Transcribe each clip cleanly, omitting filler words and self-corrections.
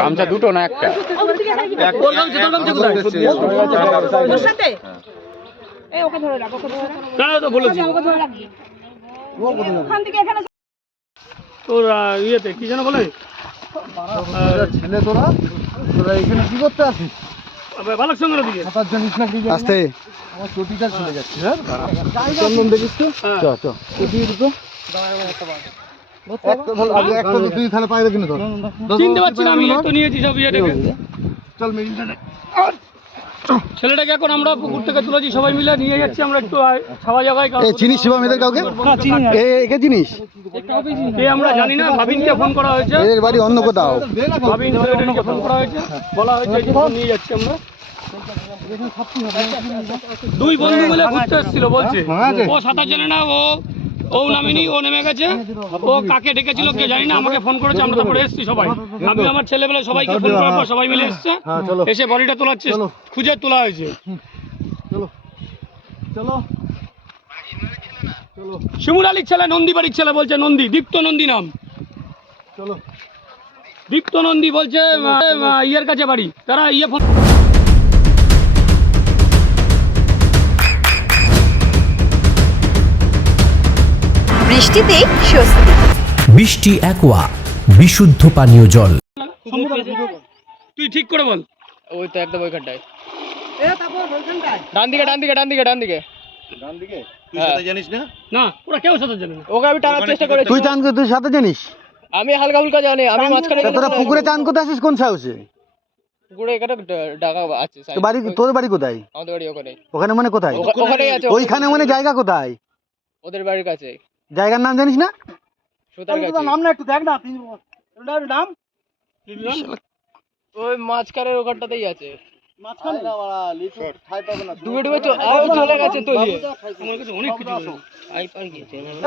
গামছা দুটো না একটা? তোরা ইয়েতে কি যেন বলে ছেলে তোরা তোরা এখানে কি করতে আসিস? বালক সঙ্গের দিকে আস্তে আমার চটিটা চলে যাচ্ছে। হ্যাঁ চন্দন দেখিস তো চটি দুটো একটা তো তুই তাহলে পাইবে কিনা? তোর চিনতে পারছি না আমি, তো নিয়েছি সব ইয়েটাকে। চল মেরিনটা ছেলেটাকে এখন আমরা পুকুর থেকে তুলেছি, সবাই মিলে নিয়ে যাচ্ছি আমরা একটু ছাওয়া জায়গায়। চিনিস শিবা মেয়েদের কাউকে? একে চিনিস? আমরা জানি না, ভাবিনকে ফোন করা হয়েছে, এর বাড়ি অন্য কোথাও। ভাবিন ছেলেটাকে ফোন করা হয়েছে, বলা হয়েছে নিয়ে যাচ্ছি আমরা। দুই বন্ধু মিলে ঘুরতে এসেছিল বলছে, ও সাঁতার জানে না, ও নামেনি, ও নেমে গেছে, ও কাকে ডেকেছিল কে জানি না, আমাকে ফোন করেছে, আমরা তারপরে এসেছি সবাই, আমি আমার ছেলেবেলা সবাইকে ফোন করার পর সবাই মিলে এসছে, এসে বডিটা তোলার খুঁজে তোলা হয়েছে। শিমুল আলীর ছেলে, নন্দী বাড়ির ছেলে বলছে, নন্দী, দীপ্ত নন্দী নাম। দীপ্ত নন্দী বলছে ইয়ের কাছে বাড়ি, তারা ইয়ে ফোন। বৃষ্টিতে স্বস্তি। বৃষ্টি অ্যাকোয়া, বিশুদ্ধ পানীয় জল। তুই ঠিক করে বল। ওই তো একদম ওইখানটায়, ডান দিকে ডান দিকে ডান দিকে ডান দিকে ডান দিকে। তুই সাঁতার জানিস না? না, ওরা কেউ সাঁতার জানে না। ওকে আমি টানার চেষ্টা করেছি। তুই চান তুই সাঁতার জানিস? আমি হালকা ফুলকা জানি, আমি মাঝখানে। তোরা পুকুরে চান করতে আসিস কোন সাহসে? পুকুরে এখানে ডাকা আছে। বাড়ি তোর বাড়ি কোথায়? আমাদের বাড়ি ওখানে। ওখানে মানে কোথায়? ওখানেই আছে। ওইখানে মানে জায়গা কোথায়? ওদের বাড়ির কাছে। জায়গার নাম জানিস না? সুতার কাছে। নাম না একটু দেখ না, নাম ওই মাঝখানের ওখানটাতেই আছে। মাঝখানে ডুবে ডুবে চলে গেছে তো। আমার কাছে অনেক কিছু আছে।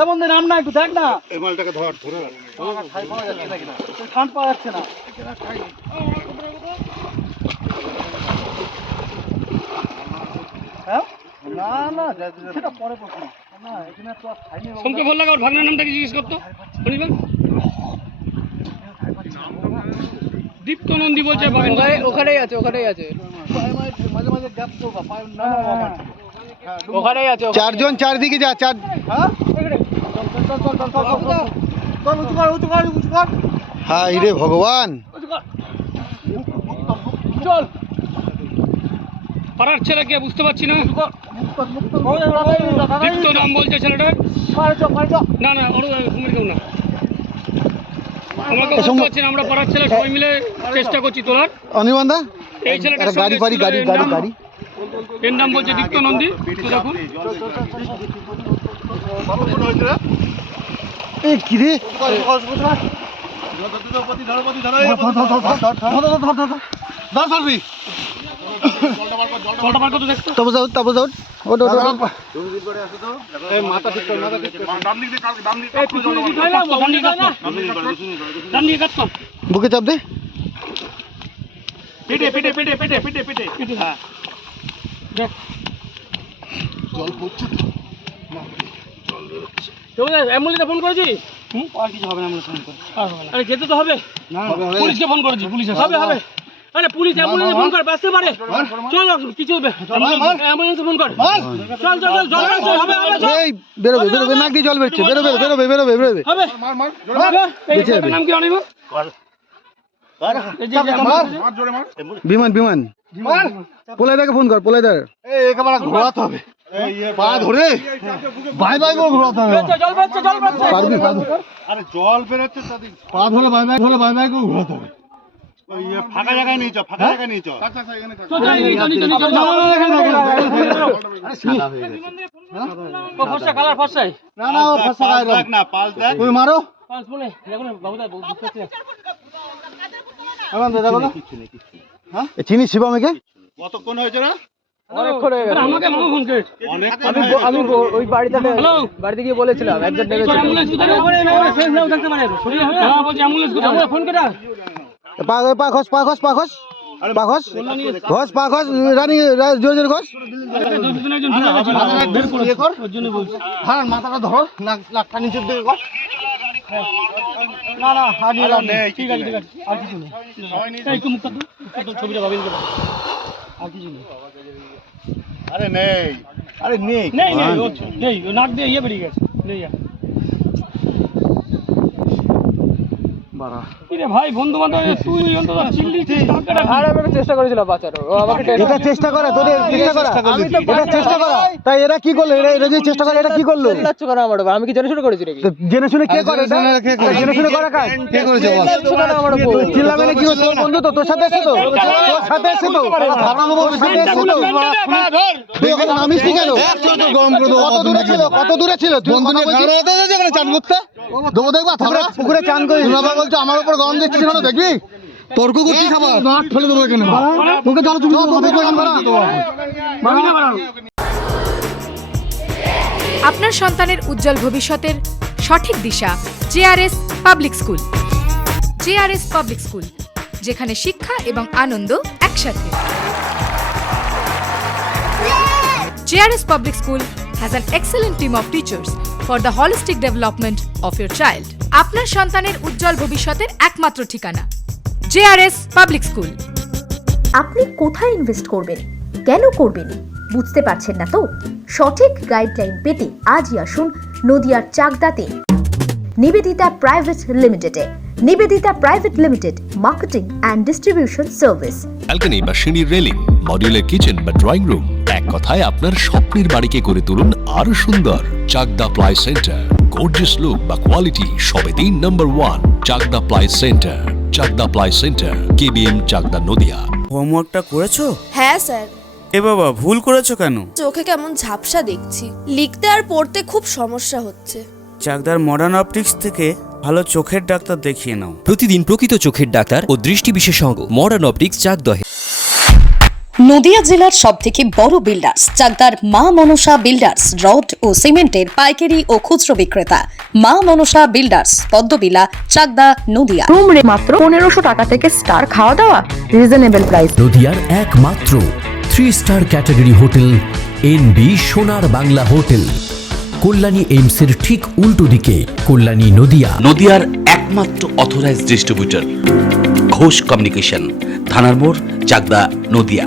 বন্ধু নাম না একটু দেখ না, এই মালটাকে ধর ধরে খান পাওয়া যাচ্ছে না। না না সেটা পরে প্রশ্ন না, এখানে তো খাইনি। সোমকে বললাম ওর ভাগনার নামটা কি জিজ্ঞেস করতো, শুনিবেন? দীপ্ত নন্দী বলছে ওখানেই আছে, ওখানেই আছে, মাঝে মাঝে গ্যাপ তো ওখানেই আছে। চারজন চারদিকে যা চার। হাই রে ভগবান, চল। পাড়ার ছেলে কে বুঝতে পারছি না, দীপ্ত নাম বলছে ছেলেটা। না না, ওর কুমির কেউ না, আমাকে বুঝতে পারছি না। আমরা পাড়ার ছেলে সবাই মিলে চেষ্টা করছি তোলার। অনির্বাণদা এই ছেলেটা গাড়ি গাড়ি গাড়ি গাড়ি গাড়ি এর নাম বলছে দীপ্ত নন্দী। দেখুন এ কি রে, বুকে চাপ দে, পেটে পেটে পেটে পেটে পেটে পেটে পেটে। হ্যাঁ জল পড়ছে। অ্যাম্বুলেন্সে ফোন করেছি, আর কিছু হবে না, ফোন করে আরে যেতে তো হবে। পুলিশকে ফোন করেছি, পুলিশ হবে হবে। আরে পুলিশ অ্যাম্বুলেন্সে ফোন করে, আসতে পারে। চল কিছু হবে, অ্যাম্বুলেন্সে ফোন কর। চল চল চল, জল চল, হবে হবে। এই বেরোবে বেরোবে, নাক দিয়ে জল বেরোচ্ছে, বেরোবে বেরোবে বেরোবে বেরোবে। হবে এই নাম কি অনিব? বিমান বিমান পোলাইদাকে ফোন কর, পোলাইদার একেবারে ঘোরাতে হবে, পা ধরে বাই বাই করে ঘোরাতে হবে। জল বেরোচ্ছে, জল বেরোচ্ছে, পারবি পারবি। আরে জল বেরোচ্ছে, পা ধরে বাই বাই করে বাই বাই করে ঘোরাতে হবে। ফাঁকা জায়গায় নিয়ে চল, ফাঁকা জায়গায় নিয়ে চল। ফর্সা কালার ফর্সাই না না, ও ফর্সা গায় না, পাল দেখ, তুমি মারো পাঁচ বলে দেখুন বাবুদা বুঝতে পারছি। আমার দাদা বলো হ্যাঁ, চিনি শিবমকে কতক্ষণ হয়েছে না? অনেকক্ষণ হয়ে গেছে। আমাকে মামা ফোন করে, আমি ওই বাড়িতে বাড়িতে গিয়ে বলেছিলাম একজন নেমেছিল। অ্যাম্বুলেন্স কোথায়? ফেস নাও থাকতে পারে, শরীর হবে না, বলছি অ্যাম্বুলেন্স কোথায়? ফোন করে পা পা খস পা খস পা খস পা ঘষ ঘষ পা ঘষ রানী জোরে জোরে ঘষ দুজন একজন ঢুকে গেছিল, বের করেছে, ওর জন্য বলছি। হ্যাঁ মাথাটা ধরো নাকটা নিচের দিকে ঘষ না না হারিয়ে ঠিক আছে ঠিক আছে, আর কিছু নেই। এই একটু মুখটা তো ছবিটা ভাবিল করে, আর কিছু নেই। আরে নেই নেই নেই নেই, ও নাক দিয়ে ইয়ে বেরিয়ে গেছে, নেই আর। কিরে ভাই, বন্ধু বান্ধব তুই অন্তত চিল্লিছিস, টাকাটা আর আমি একটু চেষ্টা করেছিলাম বাঁচার, ও আমাকে এটা চেষ্টা করে তোদের চেষ্টা করা আমি তো এটা চেষ্টা করা তাই এরা কি করলো এরা যে চেষ্টা করে এটা কি করলো চিল্লাচ্ছ কেন আমার উপর? আমি কি জেনে শুনে করেছি নাকি? তো জেনে শুনে কে করে এটা জেনে শুনে করা কাজ কে করেছে বল চিল্লাচ্ছ কেন আমার উপর? চিল্লাবে না কি হচ্ছে তোর বন্ধু তো তোর সাথে এসে তো তোর সাথে এসে তো তোর সাথে এসে তো তুই ওখানে নামিস নি কেন গরম করে দেবো কত দূরে ছিল তুই বন্ধু নিয়ে ঘরে যেতে যেখানে চান করতে দেবো দেখবা পুকুরে চান করি বাবা বলছো আমার উপর গরম দিচ্ছিস না দেখবি তর্ক করছিস আবার নাট ফেলে দেবো এখানে তোকে চলো তুমি দেখবো এখানে আপনার সন্তানের উজ্জ্বল ভবিষ্যতের সঠিক দিশা JRS public school. JRS public school, যেখানে শিক্ষা এবং আনন্দ একসাথে। JRS public school has an excellent team of teachers for the holistic development of your child. আপনার সন্তানের উজ্জ্বল ভবিষ্যতের একমাত্র ঠিকানা জেআরএস পাবলিক স্কুল। আপনি কোথায় ইনভেস্ট করবেন, কেন করবেন, বুঝতে পারছেন না তো? সঠিক গাইডলাইন পেতে আজই আসুন নদিয়ার চাকদাতে নিবেদিতা প্রাইভেট লিমিটেডে। Nivedita private limited, marketing and distribution service. Balcony বা সিঁড়ির রেলিং, মডিউলার কিচেন বা ড্রয়িং রুম, এক কথায় আপনার স্বপ্নের বাড়িকে করে তুলুন আরো সুন্দর। Chakdah ply centre, gorgeous look বা কোয়ালিটি সবে 3 নম্বর 1 Chakdah ply centre. Chakdah ply centre, KBM Chakdah Nadia. হোমওয়ার্কটা করেছো? হ্যাঁ স্যার। এ বাবা, ভুল করেছো কেন? চোখে কেমন ঝাপসা দেখছি, লিখতে আর পড়তে খুব সমস্যা হচ্ছে। চাকদার মডার্ন অপটিক্স থেকে ভালো চোখের ডাক্তার দেখিয়ে নাও। প্রতিদিন প্রকৃত চোখের ডাক্তার ও দৃষ্টি বিশেষজ্ঞ মডার্ন অপটিক্স চাকদহে। নদিয়া জেলার সবথেকে বড় বিল্ডার্স চাকদার মা মনসা বিল্ডার্স, রড ও সিমেন্টের পাইকারি ও খুচরো বিক্রেতা। মা মনসা বিল্ডার্স, পদ্মবিলা, চাকদা, নদিয়া। রুম রে মাত্র 1500 টাকা থেকে স্টার, খাওয়া দাওয়া রিজনেবল প্রাইস। নদিয়ার একমাত্র 3 স্টার ক্যাটাগরি হোটেল এনবি সোনার বাংলা হোটেল, কল্যাণী এইমসের ঠিক উল্টো দিকে, কল্যাণী নদিয়া। নদিয়ার একমাত্র অথরাইজড ডিস্ট্রিবিউটর ঘোষ কমিউনিকেশন, থানার মোড়, চাকদা, নদিয়া।